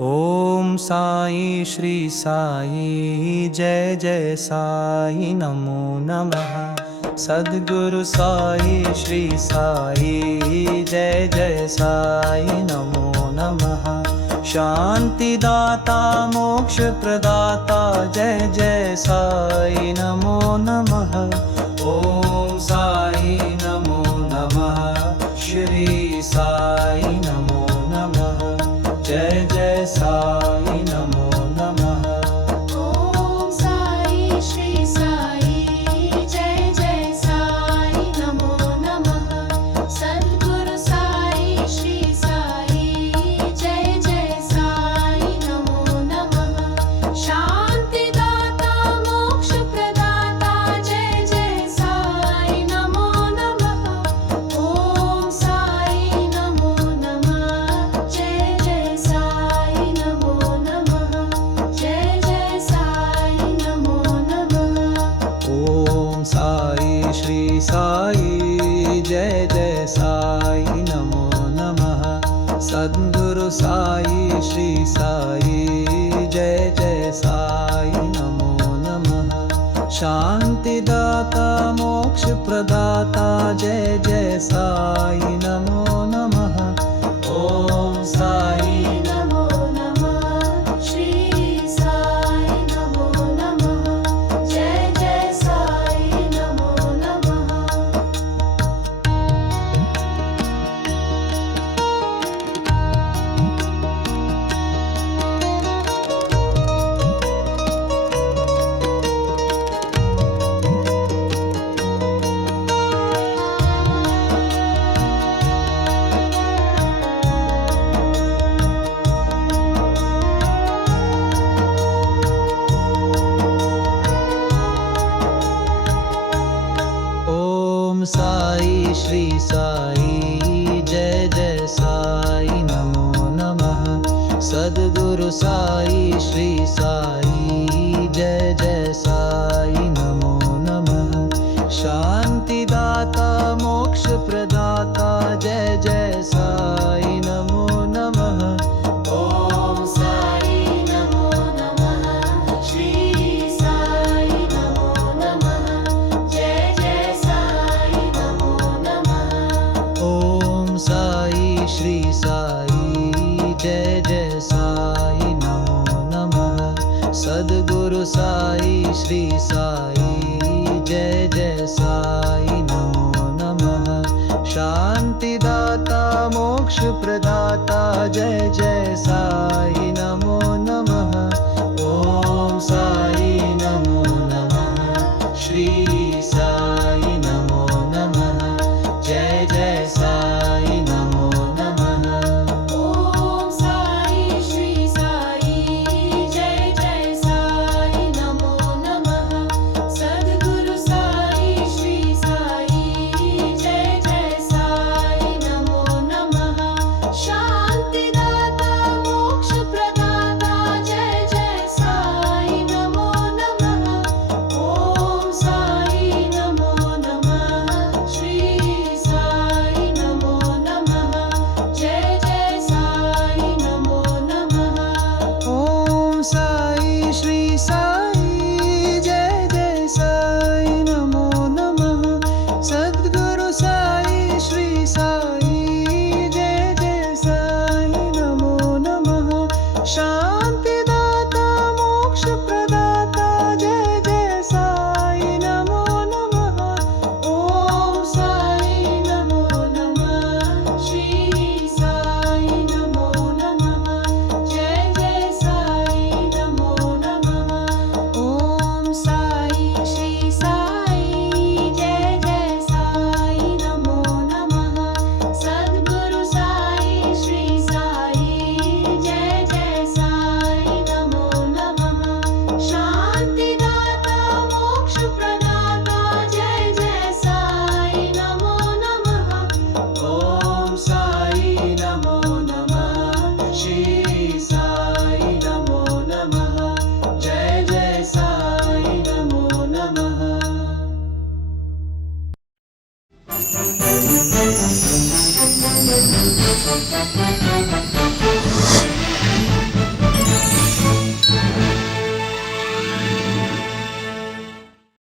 ओम साई श्री साई जय जय साई नमो नमः। सद्गुरु साई श्री साई जय जय साई नमो नमः। शांतिदाता मोक्ष प्रदाता जय जय साई नमो नमः। ओम साई नमो नमः। श्री साई नमो नमः। जय जय साई नमो नमः। ओम साई श्री साई जय जय साई नमो नमः। सद्गुरु साई श्री साई जय जय साई नमो नमः। शांतिदाता मोक्ष प्रदाता जय जय साई नमो नमः। ओम साई नमो नमः। जय जय साई नमो नमः। जय जय साई नमो नमः। ओम साई श्री साई जय जय साई नमो नमः। सद्गुरु साई श्री साई जय जय साई नमो नमः। शांतिदाता मोक्ष प्रदाता जय जय साई नमो नमः। ओम साई नमो नमः। श्री साई नमो नमः। जय जय साई नमो नमः। ओम साई श्री साई जय जय साई नमो नमः। सद्गुरु साई श्री साई जय जय साई नमो नमः। शांतिदाता मोक्ष प्रदाता जय जय साई नमो नमः। ओम साई नमो नमः। श्री साई नमो नमः। जय जय साई नमो नमः। ओम साई श्री साई जय जय साई नमो नमः। सद्गुरु साई श्री साई जय जय साई नमो नमः। शांतिदाता मोक्ष